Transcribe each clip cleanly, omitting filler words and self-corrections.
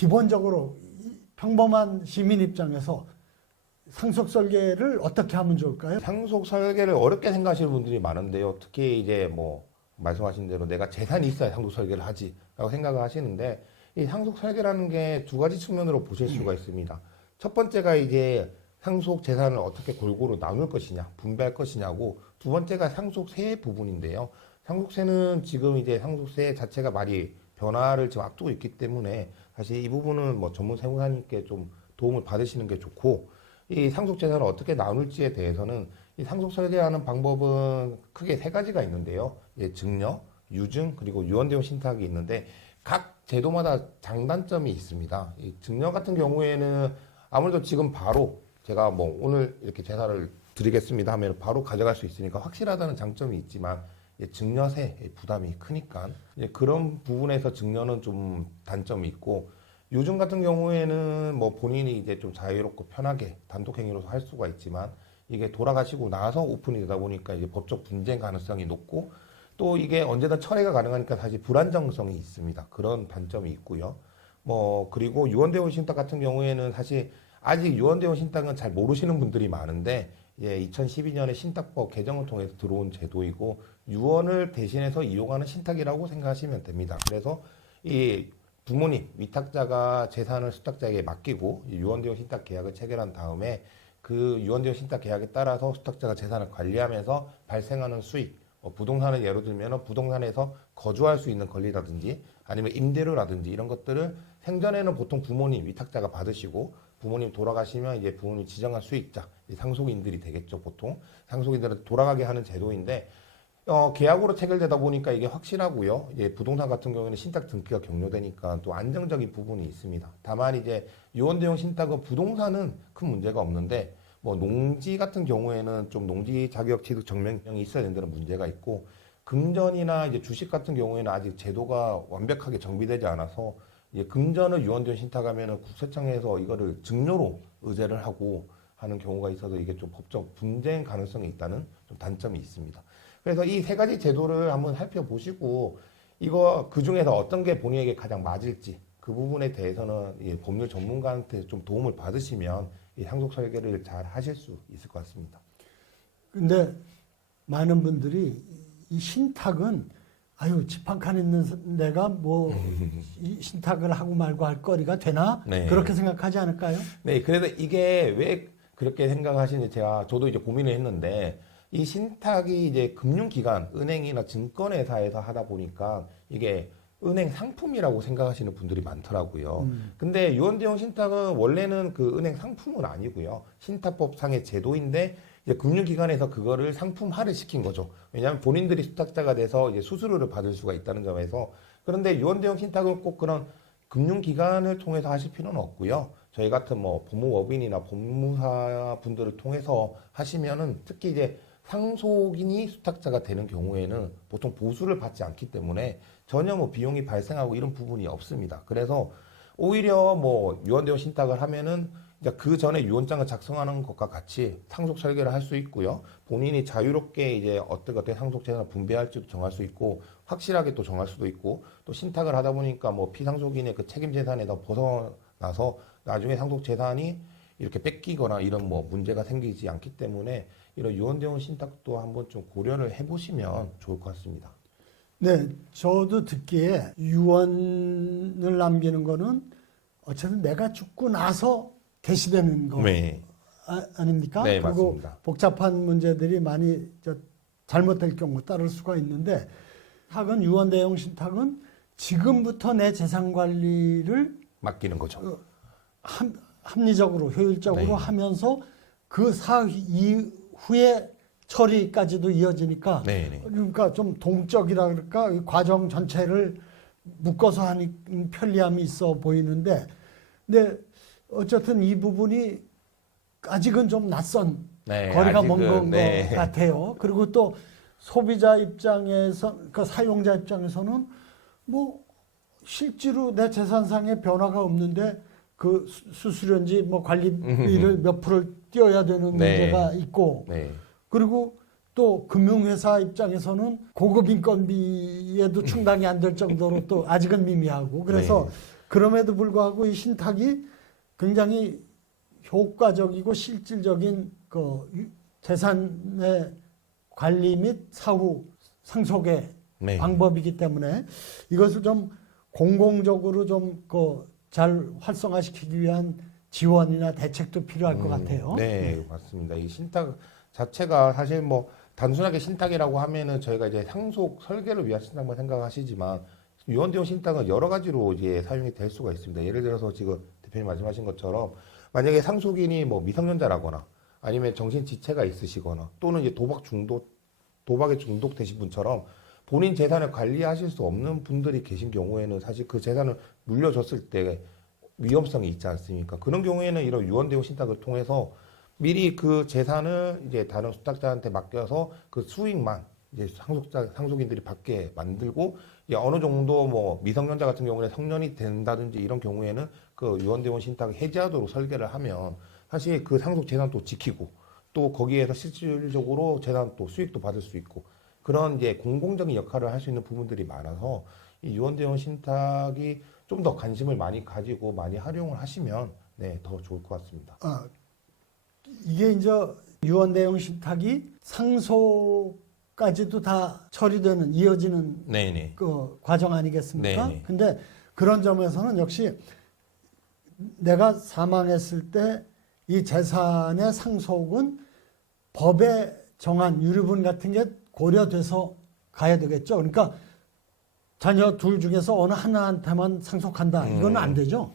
기본적으로 평범한 시민 입장에서 상속 설계를 어떻게 하면 좋을까요? 상속 설계를 어렵게 생각하시는 분들이 많은데요. 특히 이제 뭐 말씀하신 대로 내가 재산이 있어야 상속 설계를 하지라고 생각을 하시는데, 이 상속 설계라는 게 두 가지 측면으로 보실 수가 있습니다. 첫 번째가 이제 상속 재산을 어떻게 골고루 나눌 것이냐, 분배할 것이냐고, 두 번째가 상속세 부분인데요. 상속세는 지금 이제 상속세 자체가 많이 변화를 지금 앞두고 있기 때문에 사실 이 부분은 뭐 전문 세무사님께 좀 도움을 받으시는 게 좋고, 이 상속 재산을 어떻게 나눌지에 대해서는 이 상속 설계하는 방법은 크게 세 가지가 있는데요. 예, 증여, 유증, 그리고 유언대용 신탁이 있는데 각 제도마다 장단점이 있습니다. 이 증여 같은 경우에는 아무래도 지금 바로 제가 뭐 오늘 이렇게 제사를 드리겠습니다 하면 바로 가져갈 수 있으니까 확실하다는 장점이 있지만, 증여세 부담이 크니까 그런 부분에서 증여는 좀 단점이 있고, 요즘 같은 경우에는 뭐 본인이 이제 좀 자유롭고 편하게 단독행위로서 할 수가 있지만, 이게 돌아가시고 나서 오픈이 되다 보니까 이제 법적 분쟁 가능성이 높고, 또 이게 언제든 철회가 가능하니까 사실 불안정성이 있습니다. 그런 단점이 있고요. 뭐 그리고 유언대원 신탁 같은 경우에는 사실 아직 유언대원 신탁은 잘 모르시는 분들이 많은데, 2012년에 신탁법 개정을 통해서 들어온 제도이고, 유언을 대신해서 이용하는 신탁이라고 생각하시면 됩니다. 그래서 이 부모님, 위탁자가 재산을 수탁자에게 맡기고 유언대용 신탁 계약을 체결한 다음에 그 유언대용 신탁 계약에 따라서 수탁자가 재산을 관리하면서 발생하는 수익, 부동산을 예로 들면 부동산에서 거주할 수 있는 권리라든지 아니면 임대료라든지 이런 것들을 생전에는 보통 부모님, 위탁자가 받으시고, 부모님 돌아가시면 이제 부모님 지정한 수익자, 상속인들이 되겠죠. 보통 상속인들은 돌아가게 하는 제도인데, 계약으로 체결되다 보니까 이게 확실하고요. 이제 부동산 같은 경우에는 신탁 등기가 격려되니까 또 안정적인 부분이 있습니다. 다만 이제 유언대용 신탁은 부동산은 큰 문제가 없는데, 뭐 농지 같은 경우에는 좀 농지 자격 취득 증명이 있어야 된다는 문제가 있고, 금전이나 이제 주식 같은 경우에는 아직 제도가 완벽하게 정비되지 않아서 이제 금전을 유언대용 신탁하면은 국세청에서 이거를 증여로 의제를 하고 하는 경우가 있어서 이게 좀 법적 분쟁 가능성이 있다는 좀 단점이 있습니다. 그래서 이 세 가지 제도를 한번 살펴보시고, 이거 그 중에서 어떤 게 본인에게 가장 맞을지 그 부분에 대해서는 법률 전문가한테 좀 도움을 받으시면 이 상속 설계를 잘 하실 수 있을 것 같습니다. 근데 많은 분들이 이 신탁은 아유 집 한 칸 있는 내가 뭐 이 신탁을 하고 말고 할 거리가 되나? 네. 그렇게 생각하지 않을까요? 네, 그래서 이게 왜 그렇게 생각하시는지 저도 이제 고민을 했는데, 이 신탁이 이제 금융기관, 은행이나 증권회사에서 하다 보니까 이게 은행 상품이라고 생각하시는 분들이 많더라고요. 근데 유언대용 신탁은 원래는 그 은행 상품은 아니고요. 신탁법상의 제도인데 이제 금융기관에서 그거를 상품화를 시킨 거죠. 왜냐하면 본인들이 수탁자가 돼서 이제 수수료를 받을 수가 있다는 점에서. 그런데 유언대용 신탁은 꼭 그런 금융기관을 통해서 하실 필요는 없고요. 저희 같은 뭐 법무법인이나 법무사 분들을 통해서 하시면은, 특히 이제 상속인이 수탁자가 되는 경우에는 보통 보수를 받지 않기 때문에 전혀 뭐 비용이 발생하고 이런 부분이 없습니다. 그래서 오히려 뭐 유언대용 신탁을 하면은 이제 그 전에 유언장을 작성하는 것과 같이 상속 설계를 할 수 있고요. 본인이 자유롭게 이제 어떻게 상속 재산을 분배할지도 정할 수 있고, 확실하게 또 정할 수도 있고, 또 신탁을 하다 보니까 뭐 피상속인의 그 책임 재산에서 벗어나서 나중에 상속 재산이 이렇게 뺏기거나 이런 뭐 문제가 생기지 않기 때문에 이런 유언대용 신탁도 한번 좀 고려를 해보시면 좋을 것 같습니다. 네, 저도 듣기에 유언을 남기는 거는 어쨌든 내가 죽고 나서 개시되는 거 네. 아닙니까? 네, 그리고 맞습니다. 복잡한 문제들이 많이 잘못될 경우 따를 수가 있는데, 신탁은 유언대용 신탁은 지금부터 내 재산 관리를 맡기는 거죠. 합리적으로 효율적으로 네. 하면서 그 사후 이후에 처리까지도 이어지니까, 네네. 그러니까 좀 동적이라 그럴까, 이 과정 전체를 묶어서 하는 편리함이 있어 보이는데, 근데 어쨌든 이 부분이 아직은 좀 낯선, 네, 거리가 먼 아직은, 것 네. 같아요. 그리고 또 소비자 입장에서, 그 사용자 입장에서는 뭐 실제로 내 재산상의 변화가 없는데 그 수수료인지 뭐 관리비를 몇 프로를 띄어야 되는 네. 문제가 있고, 네. 그리고 또 금융회사 입장에서는 고급 인건비에도 충당이 안 될 정도로 또 아직은 미미하고, 그래서 그럼에도 불구하고 이 신탁이 굉장히 효과적이고 실질적인 그 재산의 관리 및 사후 상속의 네. 방법이기 때문에 이것을 좀 공공적으로 좀 그 잘 활성화시키기 위한 지원이나 대책도 필요할 것 같아요. 네, 맞습니다. 이 신탁 자체가 사실 뭐 단순하게 신탁이라고 하면은 저희가 이제 상속 설계를 위한 신탁만 생각하시지만 유언대용 신탁은 여러 가지로 이제 사용이 될 수가 있습니다. 예를 들어서 지금 대표님 말씀하신 것처럼 만약에 상속인이 뭐 미성년자라거나 아니면 정신 지체가 있으시거나 또는 이제 도박에 중독되신 분처럼 본인 재산을 관리하실 수 없는 분들이 계신 경우에는 사실 그 재산을 물려줬을 때 위험성이 있지 않습니까? 그런 경우에는 이런 유언대용 신탁을 통해서 미리 그 재산을 이제 다른 수탁자한테 맡겨서 그 수익만 이제 상속인들이 받게 만들고 이제 어느 정도 뭐 미성년자 같은 경우는 성년이 된다든지 이런 경우에는 그 유언대용 신탁을 해지하도록 설계를 하면 사실 그 상속 재산도 지키고 또 거기에서 실질적으로 재산 또 수익도 받을 수 있고 그런 이제 공공적인 역할을 할 수 있는 부분들이 많아서 이 유언대용 신탁이 좀 더 관심을 많이 가지고 많이 활용을 하시면 네, 더 좋을 것 같습니다. 이게 이제 유언대용 신탁이 상속까지도 다 처리되는 이어지는 네네. 그 과정 아니겠습니까? 네네. 근데 그런 점에서는 역시 내가 사망했을 때 이 재산의 상속은 법에 정한 유류분 같은 게 고려돼서 가야 되겠죠. 그러니까 자녀 둘 중에서 어느 하나한테만 상속한다. 이건 안 되죠.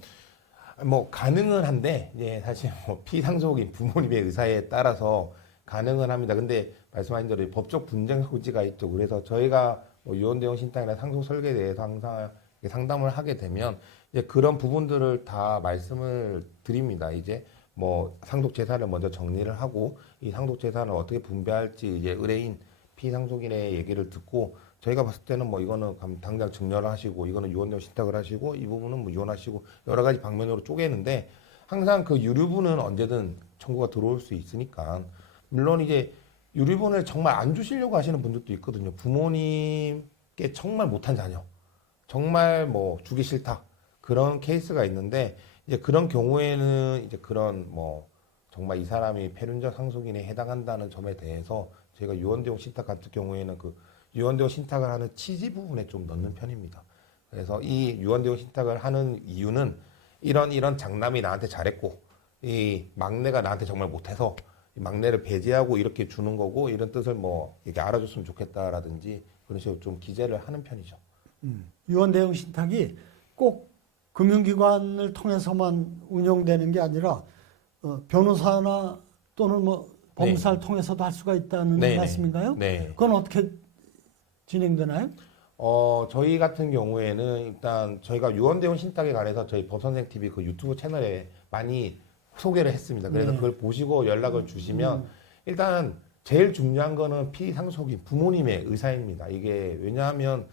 뭐 가능은 한데 이제 사실 뭐 피상속인 부모님의 의사에 따라서 가능은 합니다. 근데 말씀하신 대로 법적 분쟁 소지가 있죠. 그래서 저희가 뭐 유언대용 신탁이나 상속 설계에 대해서 항상 상담을 하게 되면 이제 그런 부분들을 다 말씀을 드립니다. 이제 뭐 상속 재산을 먼저 정리를 하고 이 상속 재산을 어떻게 분배할지 이제 의뢰인 피상속인의 얘기를 듣고 저희가 봤을 때는 뭐 이거는 당장 증여를 하시고 이거는 유언대용 신탁을 하시고 이 부분은 뭐 이혼하시고 여러 가지 방면으로 쪼개는데 항상 그 유류분은 언제든 청구가 들어올 수 있으니까 물론 이제 유류분을 정말 안 주시려고 하시는 분들도 있거든요. 부모님께 정말 못한 자녀, 정말 뭐 주기 싫다 그런 케이스가 있는데 이제 그런 경우에는 이제 그런 뭐 정말 이 사람이 폐륜적 상속인에 해당한다는 점에 대해서 저희가 유언대용 신탁 같은 경우에는 그 유언대용 신탁을 하는 취지 부분에 좀 넣는 편입니다. 그래서 이 유언대용 신탁을 하는 이유는 이런 장남이 나한테 잘했고 이 막내가 나한테 정말 못해서 이 막내를 배제하고 이렇게 주는 거고 이런 뜻을 뭐 이렇게 알아줬으면 좋겠다라든지 그런 식으로 좀 기재를 하는 편이죠. 유언대용 신탁이 꼭 금융기관을 통해서만 운영되는 게 아니라 변호사나 또는 뭐 법무사를 통해서도 할 수가 있다는 네네. 말씀인가요? 네. 그건 어떻게 진행되나요? 저희 같은 경우에는 일단 저희가 유언대용 신탁에 관해서 저희 법선생 TV 그 유튜브 채널에 많이 소개를 했습니다. 그래서 네. 그걸 보시고 연락을 주시면 일단 제일 중요한 거는 피상속인 부모님의 의사입니다. 이게 왜냐하면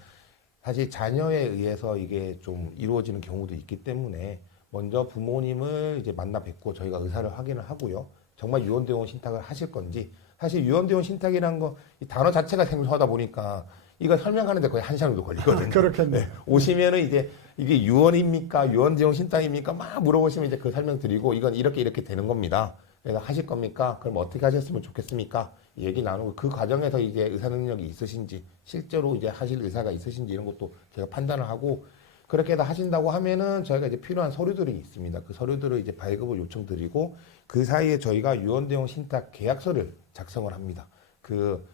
사실 자녀에 의해서 이게 좀 이루어지는 경우도 있기 때문에 먼저 부모님을 이제 만나 뵙고 저희가 의사를 확인을 하고요. 정말 유언대용 신탁을 하실 건지 사실 유언대용 신탁이라는 거 이 단어 자체가 생소하다 보니까 이거 설명하는데 거의 1시간 정도 걸리거든요. 그렇겠네. 오시면은 이제 이게 유언입니까? 유언대용 신탁입니까? 막 물어보시면 이제 그 설명 드리고 이건 이렇게 되는 겁니다. 그래서 하실 겁니까? 그럼 어떻게 하셨으면 좋겠습니까? 얘기 나누고 그 과정에서 이제 의사 능력이 있으신지 실제로 이제 하실 의사가 있으신지 이런 것도 제가 판단을 하고 그렇게 다 하신다고 하면은 저희가 이제 필요한 서류들이 있습니다. 그 서류들을 이제 발급을 요청드리고 그 사이에 저희가 유언대용 신탁 계약서를 작성을 합니다. 그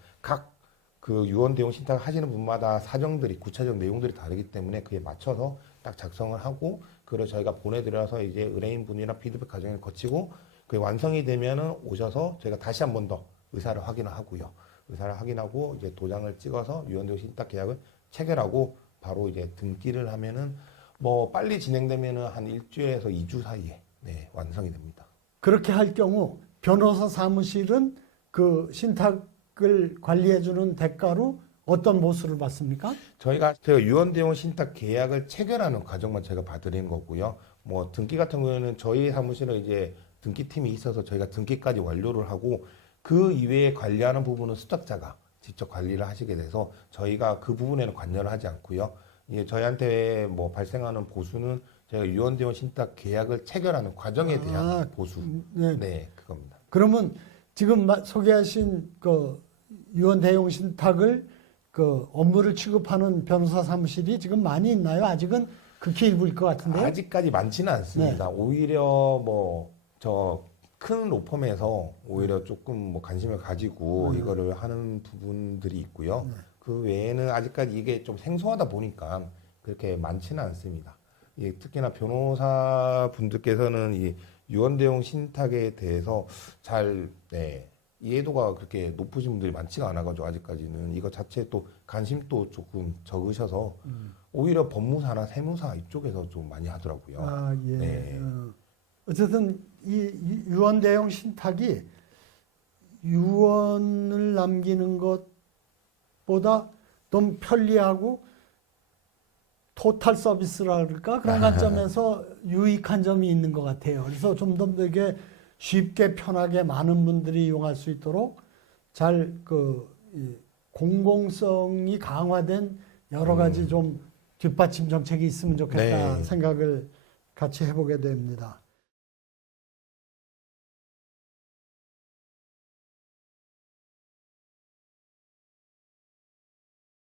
유언대용 신탁을 하시는 분마다 사정들이 구체적 내용들이 다르기 때문에 그에 맞춰서 딱 작성을 하고 그걸 저희가 보내드려서 이제 의뢰인 분이랑 피드백 과정을 거치고 그게 완성이 되면은 오셔서 저희가 다시 한 번 더 의사를 확인을 하고요. 의사를 확인하고 이제 도장을 찍어서 유언대용 신탁 계약을 체결하고 바로 이제 등기를 하면은 뭐 빨리 진행되면은 한 일주일에서 2주 사이에 네, 완성이 됩니다. 그렇게 할 경우 변호사 사무실은 그 신탁을 관리해주는 대가로 어떤 보수를 받습니까? 저희가 유언대용 신탁 계약을 체결하는 과정만 제가 봐드리는 거고요. 뭐 등기 같은 경우에는 저희 사무실은 이제 등기팀이 있어서 저희가 등기까지 완료를 하고 그 이외에 관리하는 부분은 수탁자가 직접 관리를 하시게 돼서 저희가 그 부분에는 관여를 하지 않고요. 이게 저희한테 뭐 발생하는 보수는 저희가 유언대원 신탁 계약을 체결하는 과정에 대한 보수. 네. 네, 그겁니다. 그러면 지금 소개하신 그 유언 대용 신탁을 그 업무를 취급하는 변호사 사무실이 지금 많이 있나요? 아직은 극히 일부일 것 같은데요. 아직까지 많지는 않습니다. 오히려 뭐 저 큰 로펌에서 오히려 조금 뭐 관심을 가지고 이거를 하는 부분들이 있고요. 그 외에는 아직까지 이게 좀 생소하다 보니까 그렇게 많지는 않습니다. 특히나 변호사 분들께서는 이 유언대용 신탁에 대해서 잘 이해도가 그렇게 높으신 분들이 많지가 않아가지고 아직까지는 이거 자체에 또 관심도 조금 적으셔서 오히려 법무사나 세무사 이쪽에서 좀 많이 하더라고요. 아, 예. 네. 어쨌든 이 유언 대용 신탁이 유언을 남기는 것보다 좀 편리하고 토탈 서비스라 그럴까? 그런 관점에서 유익한 점이 있는 것 같아요. 그래서 좀 더 되게 쉽게 편하게 많은 분들이 이용할 수 있도록 잘 이 공공성이 강화된 여러 가지 좀 뒷받침 정책이 있으면 좋겠다 네. 생각을 같이 해보게 됩니다.